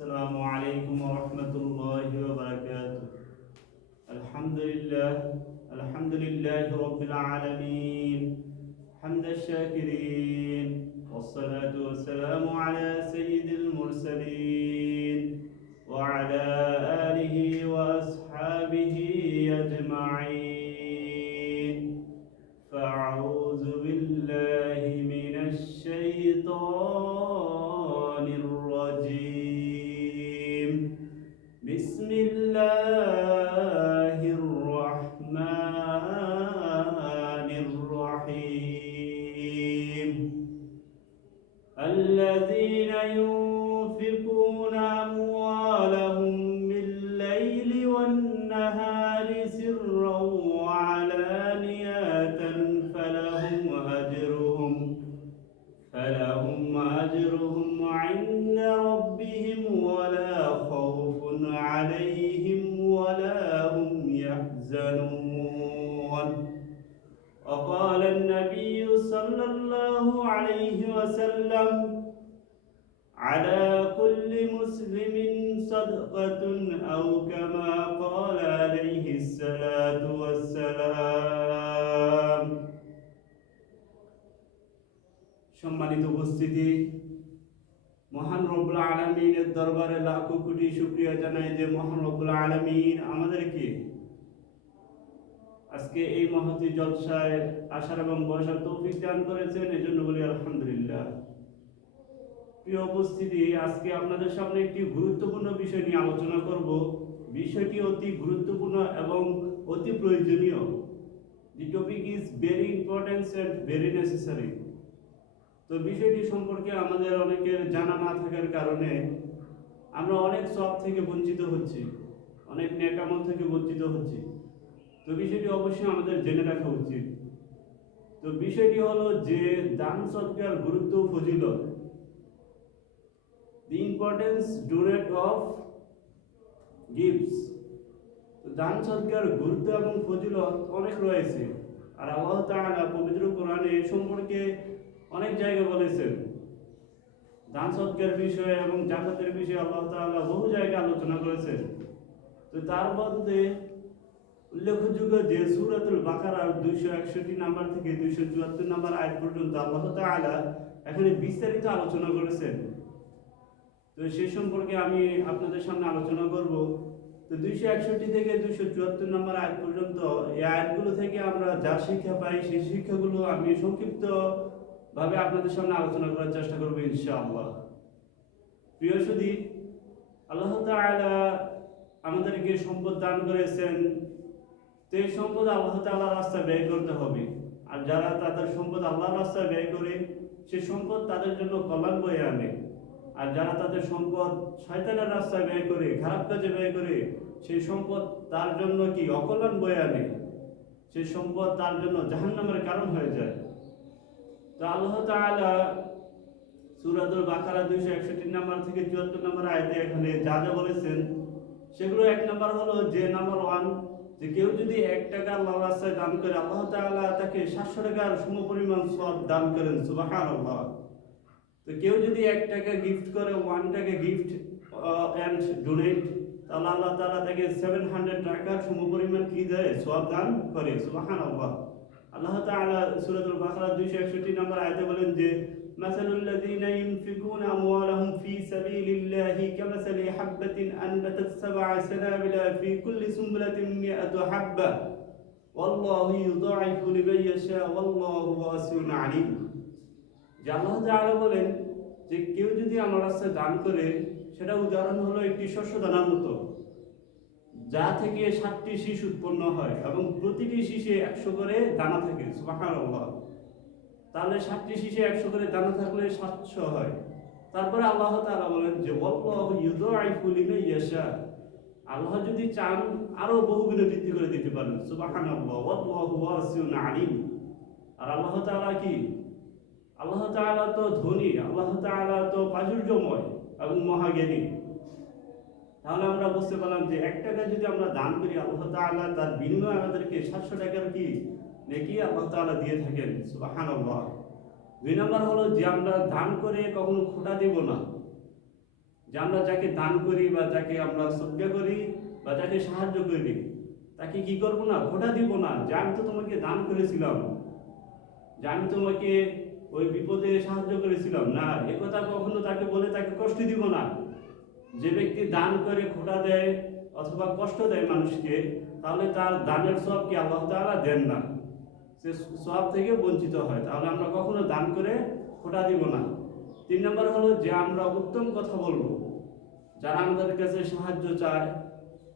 السلام عليكم ورحمة الله وبركاته. الحمد لله رب العالمين حمد الشاكرين، والصلاة والسلام على سيد المرسلين وعلى آله وأصحابه أجمعين. فأعوذ بالله من الشيطان الرجيم. بسم الله الرحمن الرحيم. الذين ينفقون أموالهم بالليل والنهار سرا وعلانية فلهم أجرهم عند ربهم ولا خوف عليهم ولا هم يحزنون. وقال النبي صلى الله عليه وسلم: على كل مسلم صدقة، أو كما قال عليه الصلاة والسلام. সম্মানিত উপস্থিতি, মহান রব্বুল আলামিনের দরবারে লাখো কোটি শুকরিয়া জানাই যে মহান রব্বুল আলামিন আমাদেরকে আজকে এই মহতী জলসায় আসার এবং বসার তৌফিক দান করেছেন, এজন্য বলি আলহামদুলিল্লাহ। প্রিয় উপস্থিতি, আজকে আপনাদের সামনে একটি গুরুত্বপূর্ণ বিষয় নিয়ে আলোচনা করব। বিষয়টি অতি গুরুত্বপূর্ণ এবং অতি প্রয়োজনীয়। The topic is very important and very necessary. তো বিষয়টি সম্পর্কে আমাদের অনেকের জানা না থাকার কারণে আমরা অনেক সওয়াব থেকে বঞ্চিত হচ্ছি, অনেক নেক আমল থেকে বঞ্চিত হচ্ছি। তো বিষয়টি অবশ্যই আমাদের জেনে রাখা উচিত। তো বিষয়টি হলো যে দান সদকার গুরুত্ব ও ফজিলত, the importance donate of gifts। তো দান সদকার গুরুত্ব এবং ফজিলত অনেক রয়েছে, আর আল্লাহ তাআলা পবিত্র কোরআনে এ সম্পর্কে অনেক জায়গায় বলেছেন। দান সদকার বিষয়ে এবং যাকাতের বিষয়ে আল্লাহ তাআলা বহু জায়গায় আলোচনা করেছেন। তো তার মধ্যে উল্লেখযোগ্য যে সূরাতুল বাকারার 261 নাম্বার থেকে 274 নাম্বার আয়াত পর্যন্ত আল্লাহ তাআলা এখানে বিস্তারিত আলোচনা করেছেন। তো সেই সম্পর্কে আমি আপনাদের সামনে আলোচনা করব। তো 261 থেকে 274 নাম্বার আয়াত পর্যন্ত এই আয়াতগুলো থেকে আমরা যা শিক্ষা পাই সেই শিক্ষাগুলো আমি সংক্ষিপ্ত ভাবে আপনাদের সামনে আলোচনা করার চেষ্টা করব ইনশাআল্লাহ। প্রিয় সুধী, আল্লাহ তাআলা আমাদেরকে সম্পদ দান করেছেন। তো এই সম্পদ আল্লাহ তাআলার রাস্তায় ব্যয় করতে হবে। আর যারা তাদের সম্পদ আল্লাহর রাস্তায় ব্যয় করে, সেই সম্পদ তাদের জন্য কল্যাণ বয়ে আনে। আর যারা তাদের সম্পদ শয়তানের রাস্তায় ব্যয় করে, খারাপ কাজে ব্যয় করে, সেই সম্পদ তার জন্য কি অকল্যাণ বয়ে আনে, সেই সম্পদ তার জন্য জাহান্নামের কারণ হয়ে যায়। তো আল্লাহ তাআলা সূরাতুল বাকারা 261 নাম্বার থেকে 74 নাম্বার আয়াতে এখানে যা যা বলেছেন সেগুলো এক নাম্বার হলো যে নাম্বার 1, যে কেউ যদি 1 টাকা আল্লাহর রাস্তায় দান করে আল্লাহ তাআলা তাকে 700 টাকার সমপরিমাণ সওয়াব দান করেন। সুবহানাল্লাহ। তো কেউ যদি 1 টাকা গিফট করে, 1 টাকা গিফট এন্ড ডোনেট, তাহলে আল্লাহ তাআলা তাকে 700 টাকার সমপরিমাণ কি দেয়? সওয়াব দান করে। সুবহানাল্লাহ। আল্লাহ তাআলা সূরাতুল বাকারা 261 নম্বর আয়াতে বলেন যে মাসালুল লাযিনা ইউনফিকুনা আমওয়ালাহুম ফি সাবিলিল্লাহি কামাসালি হাববাতিন আনবাতাত সাবআ সানাবিলা ফি কুল্লি সুমবুলাতিন মিআতু হাব্বা ওয়াল্লাহু ইউদাইফু লিমান ইয়াশা ওয়াল্লাহু ওয়াসিউন আলিম। যে আল্লাহ তাআলা বলেন যে কেউ যদি আমার রাস্তায় দান করে, সেটা উদাহরণ হলো একটি শস্য দানার মতো, যা থেকে 7টি শীষ উৎপন্ন হয় এবং প্রতিটি শীষে 100 করে দানা থাকে। সুবহানাল্লাহ। তাহলে 7টি শীষে 100 করে দানা থাকলে 700 হয়। তারপরে আল্লাহ তাআলা বলেন যে ওয়াল্লাহু ইউদাইফু লিমান ইয়াশা, আল্লাহ যদি চান আরো বহুগুণে বৃদ্ধি করে দিতে পারেন। সুবহানাল্লাহ। ওয়াল্লাহু ওয়াসিউন আলিম। আর আল্লাহ তাআলা কি? আল্লাহ তাআলা তো ধনী, আল্লাহ তাআলা তো প্রাচুর্যময় এবং মহাজ্ঞানী। তাহলে আমরা বুঝতে পারলাম যে 1 টাকা যদি আমরা দান করি, আল্লাহ তাআলা তার বিনিময়ে আমাদেরকে 700 টাকার কি নেকি আল্লাহ তাআলা দিয়ে থাকেন। সুবহানাল্লাহ। 2 নম্বর হলো যে আমরা দান করে কখনো খোটা দেব না। যে আমরা যাকে দান করি বা যাকে আমরা সদকা করি বা যাকে সাহায্য করি তাকে কি করবো না, খোটা দিব না যে আমি তো তোমাকে দান করেছিলাম, যে আমি তোমাকে ওই বিপদে সাহায্য করেছিলাম, না, একথা কখনো তাকে বলে তাকে কষ্ট দিব না। যে ব্যক্তি দান করে খোটা দেয় অথবা কষ্ট দেয় মানুষকে, তাহলে তার দানের সওয়াব কি আল্লাহ তাআলা দেন না, সে সওয়াব থেকে বঞ্চিত হয়। তাহলে আমরা কখনো দান করে খোটা দিব না। 3 নম্বর হলো যে আমরা উত্তম কথা বলবো। যারা আমাদের কাছে সাহায্য চায়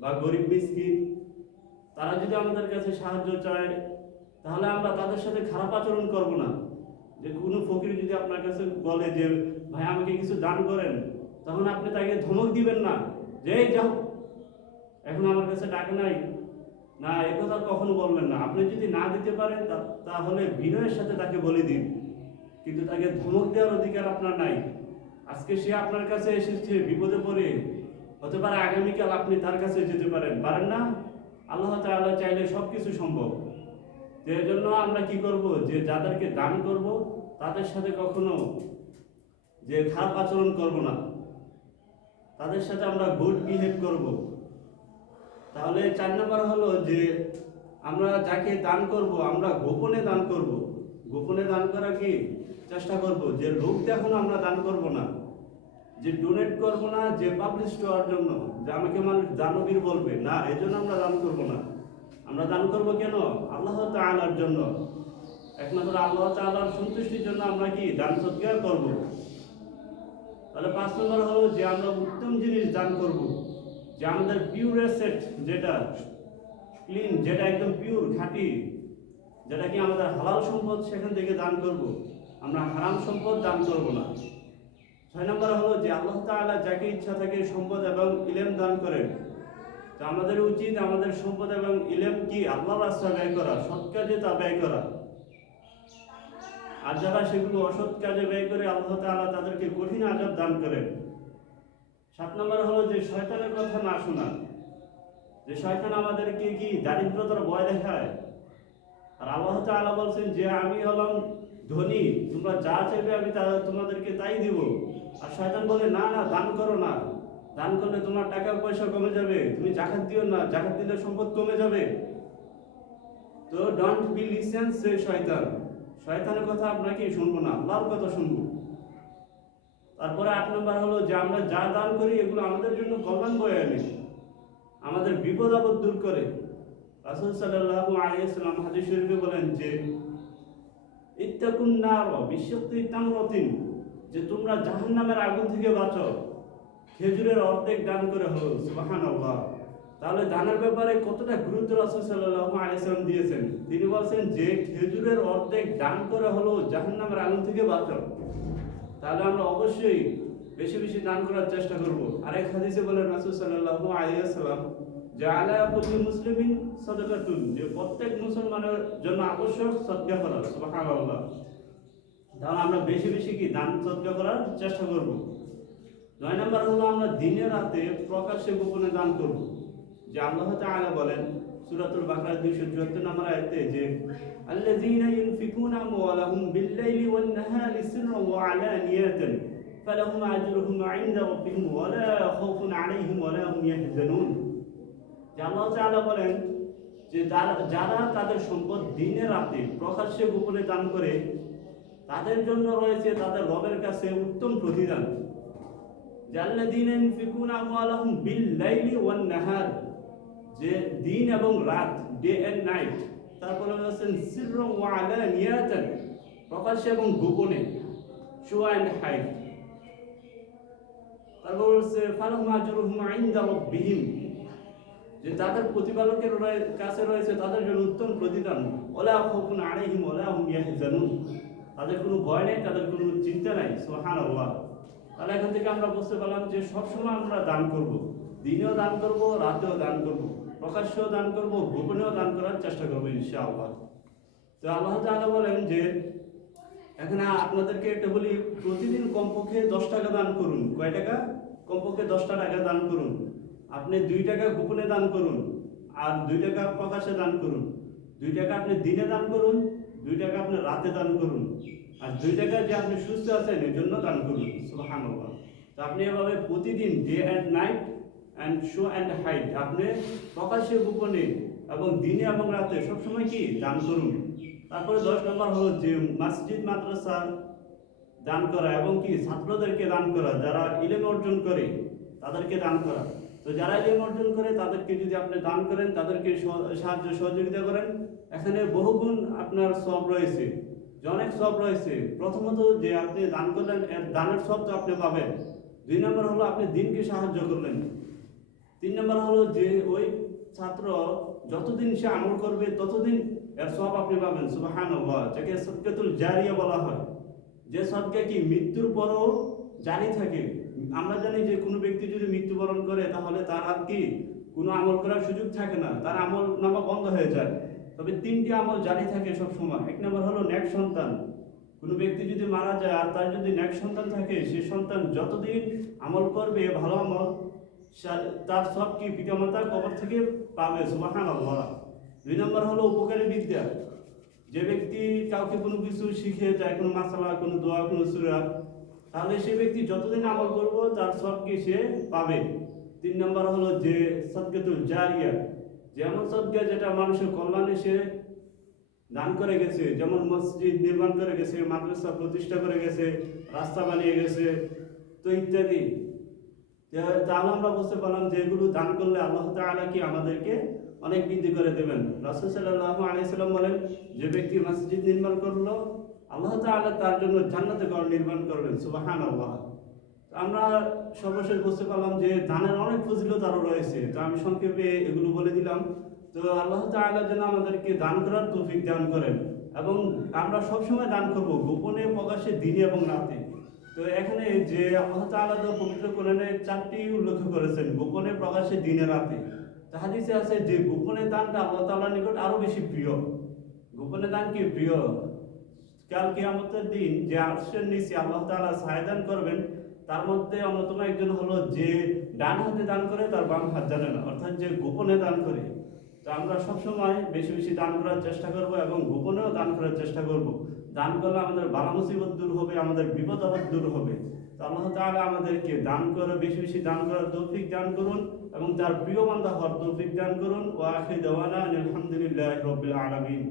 বা গরিব মিসকিন, তারা যদি আমাদের কাছে সাহায্য চায় তাহলে আমরা তাদের সাথে খারাপ আচরণ করব না। যে কোনো ফকির যদি আপনার কাছে বলে যে ভাই আমাকে কিছু দান করেন, তখন আপনি তাকে ধমক দিবেন না যে এই যাও, এখন আমার কাছে টাকা নাই, না, একথা কখনো বলবেন না। আপনি যদি না দিতে পারেন তাহলে বিনয়ের সাথে তাকে বলে দিন, কিন্তু তাকে ধমক দেওয়ার অধিকার আপনার নাই। আজকে সে আপনার কাছে এসেছে বিপদে পড়ে, হতে পারে আগামীকাল আপনি তার কাছে যেতে পারেন না। আল্লাহ তাআলা চাইলে সবকিছু সম্ভব। এর জন্য আমরা কি করব, যে যাদেরকে দান করব তাদের সাথে কখনো যে খারাপ আচরণ করব না, তাদের সাথে আমরা গুড বিহেভ করব। তাহলে 4 নম্বর হলো যে আমরা যাকে দান করব আমরা গোপনে দান করব। গোপনে দান করা কি চেষ্টা করব, যে লোক দেখানো আমরা দান করব না, যে ডোনেট করব না, যে পাবলিশ হওয়ার জন্য যে আমাকে মানুষ দানবীর বলবে, না, এই জন্য আমরা দান করব না। আমরা দান করব কেন, আল্লাহ তাআলার জন্য, একমাত্র আল্লাহ তাআলার সন্তুষ্টির জন্য আমরা কি দান সদকা করব। তাহলে 5 নম্বর হলো যে আমরা উত্তম জিনিস দান করব, যে আমাদের পিওর অ্যাসেট, যেটা ক্লিন, যেটা একদম পিওর খাঁটি, যেটা কি আমাদের হালাল সম্পদ, সেখান থেকে দান করব। আমরা হারাম সম্পদ দান করব না। 6 নম্বর হলো যে আল্লাহ তাআলা যাকে ইচ্ছা থাকে সম্পদ এবং ইলম দান করেন। তো আমাদের উচিত আমাদের সম্পদ এবং ইলম কি আল্লাহর রাস্তায় ব্যয় করা, সৎ কাজে তা ব্যয় করা। আর যারা সেগুলো অসৎ কাজে ব্যয় করে আল্লাহ তাআলা তাদেরকে কঠিন আযাব দান করেন। 7 নম্বর হলো যে শয়তানের কথা না শোনা, যে শয়তান আমাদেরকে কি দারিদ্রতার ভয় দেখায়। আর আল্লাহ তাআলা বলছেন যে আমি হলাম ধনী, তোমরা যা চাইবে আমি তোমাদেরকে তাই দিব। আর শয়তান বলে না না, দান করো না, দান করলে তোমার টাকা পয়সা কমে যাবে, তুমি যাকাত দিও না, যাকাত দিলে সম্পদ কমে যাবে। তো ডোন্ট বি লিসেন সে শয়তান, শয়তানের কথা আপনাকে শুনবো না, আল্লাহর কথা শুনবো। তারপরে 8 নম্বর হলো যে আমরা যা দান করি এগুলো আমাদের জন্য কল্যাণ বয়ে আনে, আমাদের বিপদ আপদ দূর করে। রাসূল সাল্লাল্লাহু আলাইহি ওয়াসাল্লাম হাদিস শরীফে বলেন যে ইত্তাকুন নার বিশাক্কি তামরাতিন, যে তোমরা জাহান্নামের আগুন থেকে বাঁচো খেজুরের অর্ধেক দান করে হলো। সুবহানাল্লাহ। তাহলে দানের ব্যাপারে কতটা গুরুত্ব রাসূল সাল্লাল্লাহু আলাইহি ওয়াসাল্লাম দিয়েছেন। তিনি বলেন যে খেজুরের অর্ধেক দান করে হলো জাহান্নামের আগুন থেকে বাঁচো। তাহলে আমরা অবশ্যই বেশি বেশি দান করার চেষ্টা করব। আরেক হাদিসে বলেন রাসূল সাল্লাল্লাহু আলাইহি ওয়াসাল্লাম যে আলা কুল্লি মুসলিমিন সাদাকাতুন, যে প্রত্যেক মুসলমানের জন্য আবশ্যক সদকা করা। সুবহানাল্লাহ। তাহলে আমরা বেশি বেশি কি দান সদকা করার চেষ্টা করব। 9 নম্বর হলো আমরা দিনে রাতে প্রকাশ্যে গোপনে দান করব। যে আল্লাহ তাআলা বলেন সূরাতুল বাকারা 274 নম্বর আয়াতে যে আল্লাযীনা ইউনফিকুনা আমওয়ালাহুম বিল-লাইলি ওয়ান-নাহারি সিররান ওয়া আলানিয়াতান ফালাহুম আজরুহুম ইনদা রাব্বিহিম ওয়া লা খাউফুন আলাইহিম ওয়া লা হুম ইয়াহজানুন। যে আল্লাহ তাআলা বলেন যে যারা তাদের সম্পদ দিনে রাতে প্রকাশ্যে গোপনে দান করে তাদের জন্য রয়েছে তাদের রবের কাছে উত্তম প্রতিদান। জাল্লাযীনা ইউনফিকুনা আমওয়ালাহুম বিল-লাইলি ওয়ান-নাহার, যে দিন এবং রাত, ডে এন্ড নাইট। তারপরে বলেছেন সিররান ওয়া আলানিয়াতান, প্রকাশ্যে এবং গোপনে, শো এন্ড হাইড। তারপর বলছে ফালাহুম আজরুহুম ইনদা রাব্বিহিম, যে তাদের প্রতিপালকের কাছে রয়েছে তাদের জন্য উত্তম প্রতিদান। ওয়ালা খাউফুন আলাইহিম ওয়ালা হুম ইয়াহজানুন, তাদের কোনো ভয় নেই, তাদের কোনো চিন্তা নাই। সুবহানাল্লাহ। তাহলে এখান থেকে আমরা বুঝতে পারলাম যে সবসময় আমরা দান করব, দিনেও দান করব, রাতেও দান করব, প্রকাশ্যেও দান করব, গোপনেও দান করার চেষ্টা করবো ইনশাআল্লাহ। তো আল্লাহ তাআলা বলেন যে এখানে আপনাদেরকে একটা বলি, প্রতিদিন কমপক্ষে 10 টাকা দান করুন। কয় টাকা? কমপক্ষে 10 টাকা দান করুন। আপনি 2 টাকা গোপনে দান করুন, আর 2 টাকা প্রকাশ্যে দান করুন। 2 টাকা আপনি দিনে দান করুন, 2 টাকা আপনি রাতে দান করুন, আর 2 টাকা যে আপনি সুস্থ আছেন এর জন্য দান করুন। সুবহানাল্লাহ। তো আপনি এভাবে প্রতিদিন day and night and show and hide, আপনি প্রকাশ্যে গোপনে এবং দিনে এবং রাতে সবসময় কি দান করুন। তারপরে 10 নম্বর হলো যে মসজিদ মাদ্রাসা দান করা এবং কি ছাত্রদেরকে দান করা, যারা ইলম অর্জন করে তাদেরকে দান করা। তো যারা ইলম অর্জন করে তাদেরকে যদি আপনি দান করেন, তাদেরকে সাহায্য সহযোগিতা করেন, এখানে বহুগুণ আপনার সব রয়েছে, যে অনেক সব রয়েছে। প্রথমত যে আপনি দান করলেন, এর দানের সব তো আপনি পাবেন। 2 নম্বর হলো আপনি দিনকে সাহায্য করলেন। 3 নম্বর হলো যে ওই ছাত্র যতদিন সে আমল করবে ততদিন এর সব আপনি পাবেন। সুবহানাল্লাহ, যাকে সদকাতুল জারিয়া বলা হয়, যে সদকা কি মৃত্যুর পরও জারি থাকে। আমরা জানি যে কোনো ব্যক্তি যদি মৃত্যুবরণ করে তাহলে তার আর কি কোনো আমল করার সুযোগ থাকে না, তার আমল নামা বন্ধ হয়ে যায়। তবে 3টি আমল জারি থাকে সব সময়। 1 নম্বর হলো নেক সন্তান। কোনো ব্যক্তি যদি মারা যায় আর তার যদি নেক সন্তান থাকে, সেই সন্তান যতদিন আমল করবে ভালো আমল, তার সব কি পিতামাতা কবর থেকে পাবে। সুবহানাল্লাহ। 2 নম্বর হলো উপকারী বিদ্যা। যে ব্যক্তি কাউকে কোনো কিছু শিখে যায়, কোনো মাসালা, কোনো দোয়া, কোনো সূরা, তাহলে সে ব্যক্তি যতদিন আমল করবো তার সব কি সে পাবে। 3 নম্বর হলো যে সদকাতুল জারিয়া, যেমন সদকা যেটা মানুষের কল্যাণে সে দান করে গেছে, যেমন মসজিদ নির্মাণ করে গেছে, মাদ্রাসা প্রতিষ্ঠা করে গেছে, রাস্তা বানিয়ে গেছে, তো ইত্যাদি। তাহলে আমরা বুঝতে পারলাম যে এগুলো দান করলে আল্লাহ তাআলা কি আমাদেরকে অনেক বৃদ্ধি করে দেবেন। রাসূল সাল্লাল্লাহু আলাইহি সাল্লাম বলেন, যে ব্যক্তি মসজিদ নির্মাণ করলো, আল্লাহ তাআলা তার জন্য জান্নাতে ঘর নির্মাণ করবেন। সুবহানাল্লাহ। আমরা সর্বশেষ বুঝতে পারলাম যে দানের অনেক ফজিলত আরও রয়েছে। তো আমি সংক্ষেপে এগুলো বলে দিলাম। তো আল্লাহ তাআলা যেন আমাদেরকে দান করার তৌফিক দান করেন, এবং আমরা সবসময় দান করব, গোপনে, প্রকাশ্যে, দিনে এবং রাতে। তো এখানে যে আল্লাহ তাআলা তো পবিত্র কোরআনে 4টি উল্লেখ করেছেন, গোপনে, প্রকাশ্যে, দিনে, রাতে। তো হাদিসে আছে যে গোপনে দানটা আল্লাহ তাআলার নিকট আরো বেশি প্রিয়। গোপনে দান কি প্রিয়? কাল কিয়ামতের দিন যে আরশের নিচে আল্লাহ তাআলা ছায়া দান করবেন, তার মধ্যে অন্যতম একজন হলো যে ডান হাতে দান করে তার বাম হাত জানে না, অর্থাৎ যে গোপনে দান করে। তো আমরা সবসময় বেশি বেশি দান করার চেষ্টা করব এবং গোপনেও দান করার চেষ্টা করব। দান করলে আমাদের বালা মুসিবত দূর হবে, আমাদের বিপদ আপদ দূর হবে। তো আল্লাহ তাআলা আমাদেরকে দান করে বেশি বেশি দান করার তৌফিক দান করুন এবং তার প্রিয় বান্দা হওয়ার তৌফিক দান করুন। ওয়া আখিরু দাওয়ানা আলহামদুলিল্লাহি রাব্বিল আলামিন।